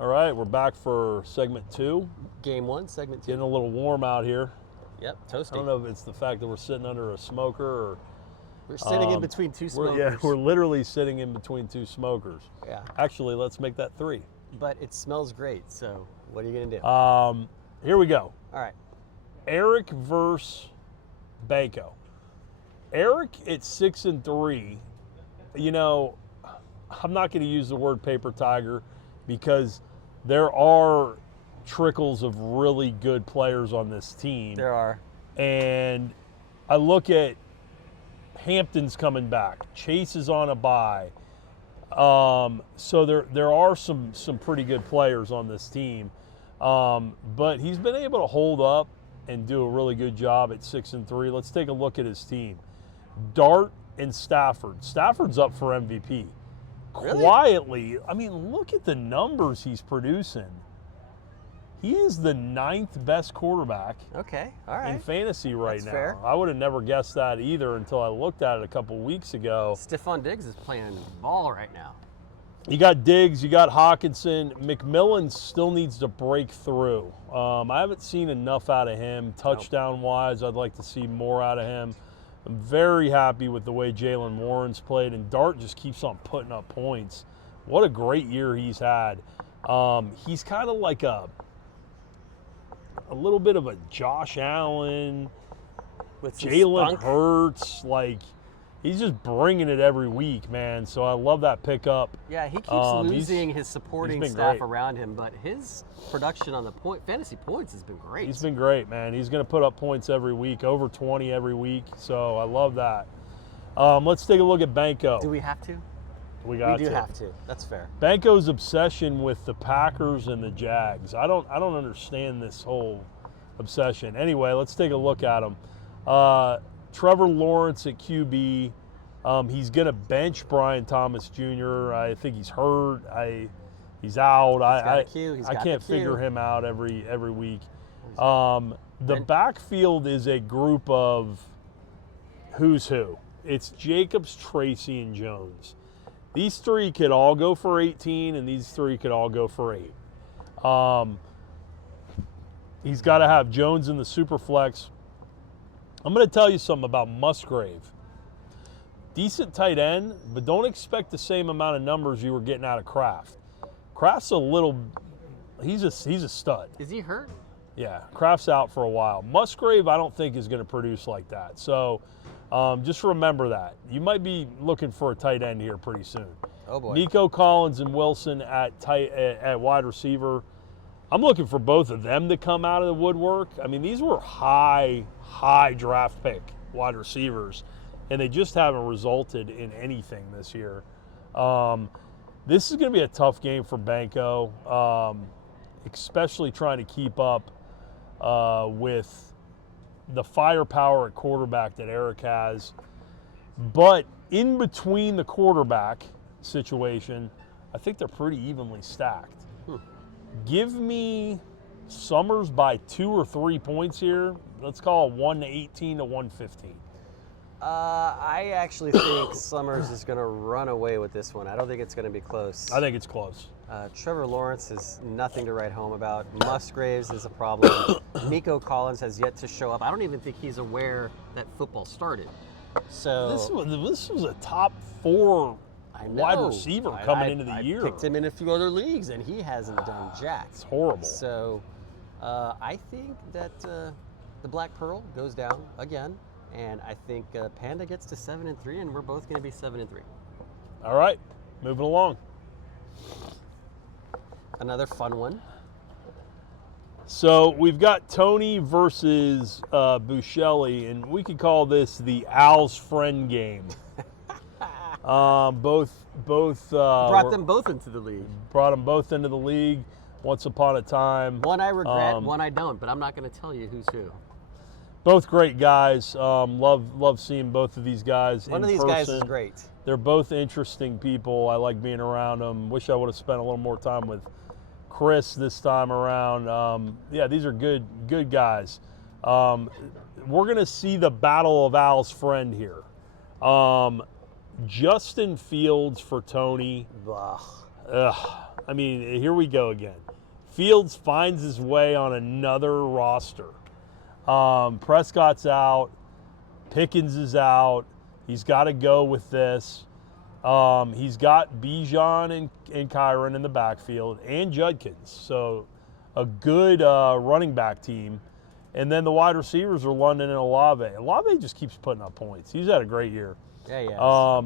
All right, we're back for segment 2. Game 1, segment 2. Getting a little warm out here. Yep, toasty. I don't know if it's the fact that we're sitting under a smoker or We're sitting in between two smokers. we're literally sitting in between two smokers. Yeah. Actually, let's make that 3. But it smells great, so what are you going to do? Here we go. All right. Eric versus Banco. Eric at 6-3. You know, I'm not going to use the word paper tiger because there are trickles of really good players on this team. There are. And I look at Hampton's coming back. Chase is on a bye. So there are some pretty good players on this team. But he's been able to hold up and do a really good job at 6-3. Let's take a look at his team. Dart and Stafford. Stafford's up for MVP. Really? Quietly, I mean, look at the numbers he's producing. He is the 9th best quarterback Okay, all right. in fantasy right That's now. fair. I would have never guessed that either until I looked at it a couple weeks ago. Stephon Diggs is playing ball right now. You got Diggs, you got Hawkinson. McMillan still needs to break through. I haven't seen enough out of him. Touchdown-wise, I'd like to see more out of him. I'm very happy with the way Jalen Warren's played, and Dart just keeps on putting up points. What a great year he's had. He's kind of like a little bit of a Josh Allen, With some Jalen spunk. Hurts. Like, he's just bringing it every week, man. So I love that pickup. Yeah, he keeps He's- losing his supporting been staff great. around him, but his production on the fantasy points has been great. He's been great, man. He's going to put up points every week, over 20 every week. So I love that. Let's take a look at Banco. Do we have to? We got We do to. have to. That's fair. Banco's obsession with the Packers and the Jags. I don't understand this whole obsession. Anyway, let's take a look at him. Trevor Lawrence at QB. He's going to bench Brian Thomas Jr. I think he's hurt. He's out. got a Q. He's I got can't the Q. figure him out every week. The backfield is a group of who's who. It's Jacobs, Tracy, and Jones. These 3 could all go for 18, and these 3 could all go for 8. He's got to have Jones in the super flex. I'm going to tell you something about Musgrave. Decent tight end, but don't expect the same amount of numbers you were getting out of Kraft. Kraft's he's a stud. Is he hurt? Yeah, Kraft's out for a while. Musgrave, I don't think is going to produce like that. So just remember that. You might be looking for a tight end here pretty soon. Oh boy. Nico Collins and Wilson at wide receiver. I'm looking for both of them to come out of the woodwork. I mean, these were high draft pick wide receivers, and they just haven't resulted in anything this year. This is going to be a tough game for Banco, especially trying to keep up with the firepower at quarterback that Eric has. But in between the quarterback situation, I think they're pretty evenly stacked. Give me Summers by 2 or 3 points here. Let's call it 118 to 115. I actually think Summers is going to run away with this one. I don't think it's going to be close. I think it's close. Trevor Lawrence is nothing to write home about. Musgraves is a problem. Nico Collins has yet to show up. I don't even think he's aware that football started. So This was a top 4 I know. wide receiver coming into the I year. picked him in a few other leagues, and he hasn't done jack. It's horrible. So I think that the Black Pearl goes down again, and I think Panda gets to 7-3, and we're both going to be 7-3. All right, moving along. Another fun one. So we've got Tony versus Buscelli, and we could call this the Al's friend game. Both Brought them both into the league. brought them both into the league once upon a time. One I regret, one I don't, but I'm not going to tell you who's who. Both great guys. Love seeing both of these guys. One in of these guys is person. great. They're both interesting people. I like being around them. Wish I would have spent a little more time with Chris this time around. Yeah, these are good guys. We're going to see the battle of Al's friend here. Justin Fields for Tony. Ugh. Ugh. I mean, here we go again. Fields finds his way on another roster. Prescott's out. Pickens is out. He's got to go with this. He's got Bijan and Kyron in the backfield and Judkins. So a good running back team. And then the wide receivers are London and Olave. Olave just keeps putting up points. He's had a great year. Yeah.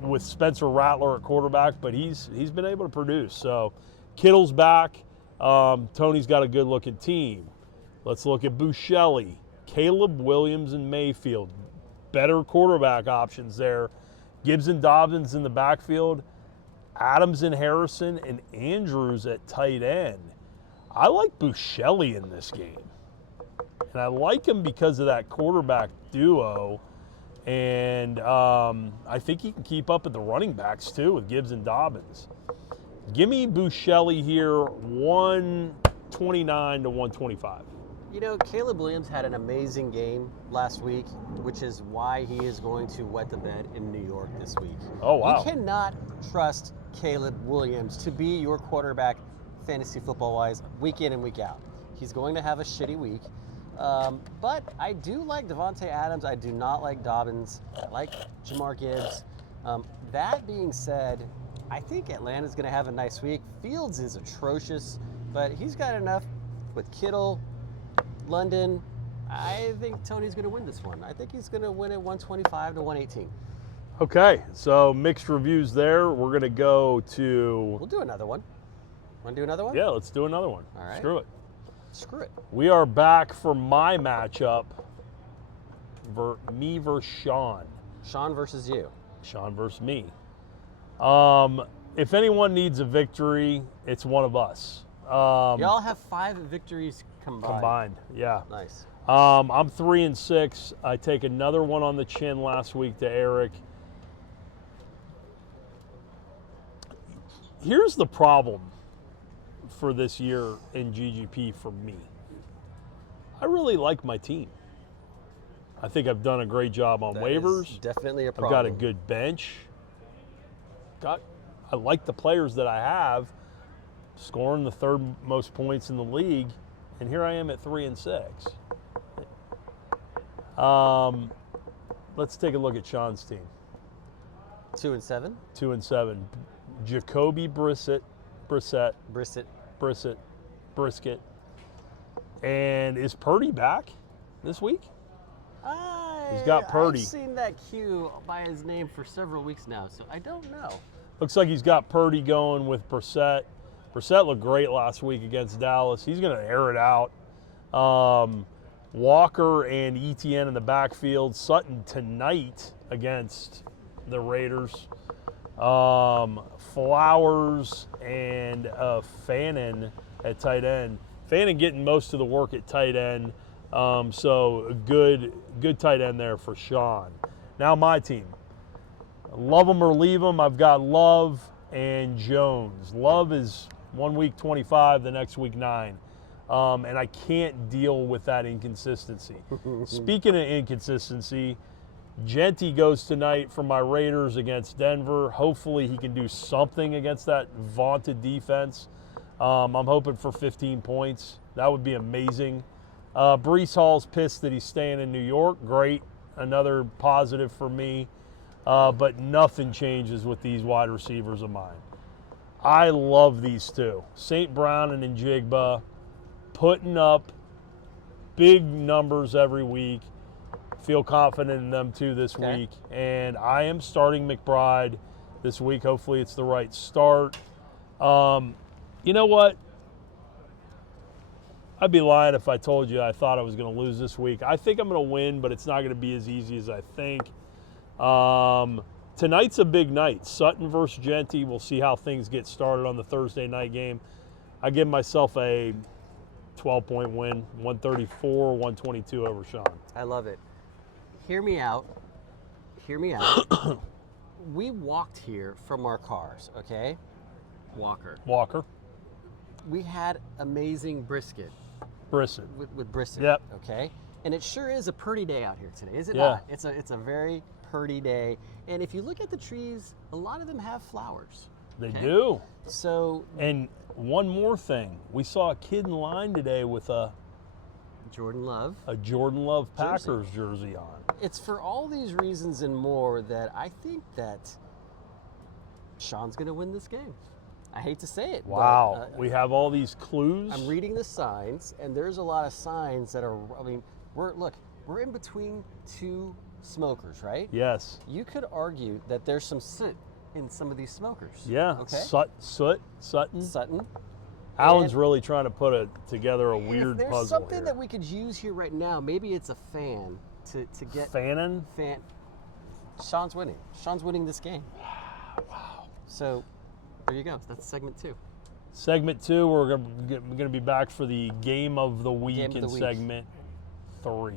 With Spencer Rattler at quarterback, but he's been able to produce. So Kittle's back. Tony's got a good-looking team. Let's look at Buscelli, Caleb Williams, and Mayfield. Better quarterback options there. Gibbs and Dobbins in the backfield. Adams and Harrison, and Andrews at tight end. I like Buscelli in this game. And I like him because of that quarterback duo. And I think he can keep up at the running backs, too, with Gibbs and Dobbins. Give me Buscelli here, 129 to 125. You know, Caleb Williams had an amazing game last week, which is why he is going to wet the bed in New York this week. Oh, wow. You cannot trust Caleb Williams to be your quarterback fantasy football-wise week in and week out. He's going to have a shitty week. But I do like Devontae Adams. I do not like Dobbins. I like Jamar Gibbs. That being said, I think Atlanta's going to have a nice week. Fields is atrocious, but he's got enough with Kittle, London. I think Tony's going to win this one. I think he's going to win it 125 to 118. Okay, so mixed reviews there. We're going to go to... We'll do another one. Want to do another one? Yeah, let's do another one. All right. Screw it. Screw it. We are back for my matchup. Me versus Sean. Sean versus you. Sean versus me. If anyone needs a victory, it's one of us. Y'all have 5 victories combined. Yeah. Nice. I'm 3-6. I take another one on the chin last week to Eric. Here's the problem for this year in GGP for me. I really like my team. I think I've done a great job on That waivers. is definitely a I've problem. got a good bench. I like the players that I have, scoring the 3rd most points in the league, and here I am at 3-6. Let's take a look at Sean's team. 2-7. 2-7. Jacoby Brisket. And is Purdy back this week? He's got Purdy. I've seen that Q by his name for several weeks now, so I don't know. Looks like he's got Purdy going with Brissett. Brissett looked great last week against Dallas. He's going to air it out. Walker and ETN in the backfield. Sutton tonight against the Raiders. Flowers and Fannin at tight end. Fannin getting most of the work at tight end. So a good tight end there for Sean. Now my team. Love them or leave them. I've got Love and Jones. Love is 1 week 25, the next week 9. And I can't deal with that inconsistency. Speaking of inconsistency, Genty goes tonight for my Raiders against Denver. Hopefully he can do something against that vaunted defense. I'm hoping for 15 points. That would be amazing. Breece Hall's pissed that he's staying in New York. Great. Another positive for me. But nothing changes with these wide receivers of mine. I love these two. St. Brown and Njigba putting up big numbers every week. Feel confident in them too this week. And I am starting McBride this week. Hopefully it's the right start. You know what? I'd be lying if I told you I thought I was going to lose this week. I think I'm going to win, but it's not going to be as easy as I think. Tonight's a big night. Sutton versus Genty. We'll see how things get started on the Thursday night game. I give myself a 12-point win, 134-122 over Sean. I love it. Hear me out. Hear me out. We walked here from our cars, okay? Walker. We had amazing brisket. Brisket. With brisket. Yep. Okay? And it sure is a pretty day out here today, is it Yeah. not? It's a very pretty day. And if you look at the trees, a lot of them have flowers. They Okay. do. So And one more thing. We saw a kid in line today with a Jordan Love. Jordan Love Jersey. Packers jersey on. It's for all these reasons and more that I think that Sean's going to win this game. I hate to say it. Wow. But, We have all these clues. I'm reading the signs, and there's a lot of signs that are. I mean, we're in between two smokers, right? Yes. You could argue that there's some soot in some of these smokers. Yeah. Okay. Sutton. Sutton. Alan's And really trying to put together a if weird there's puzzle something here. that we could use here right now. Maybe it's a fan to get Fannin? fan. Sean's winning. Sean's winning this game. Wow. So there you go. That's segment 2. Segment 2, we're going to be back for the game of the week Game of in the week. segment 3.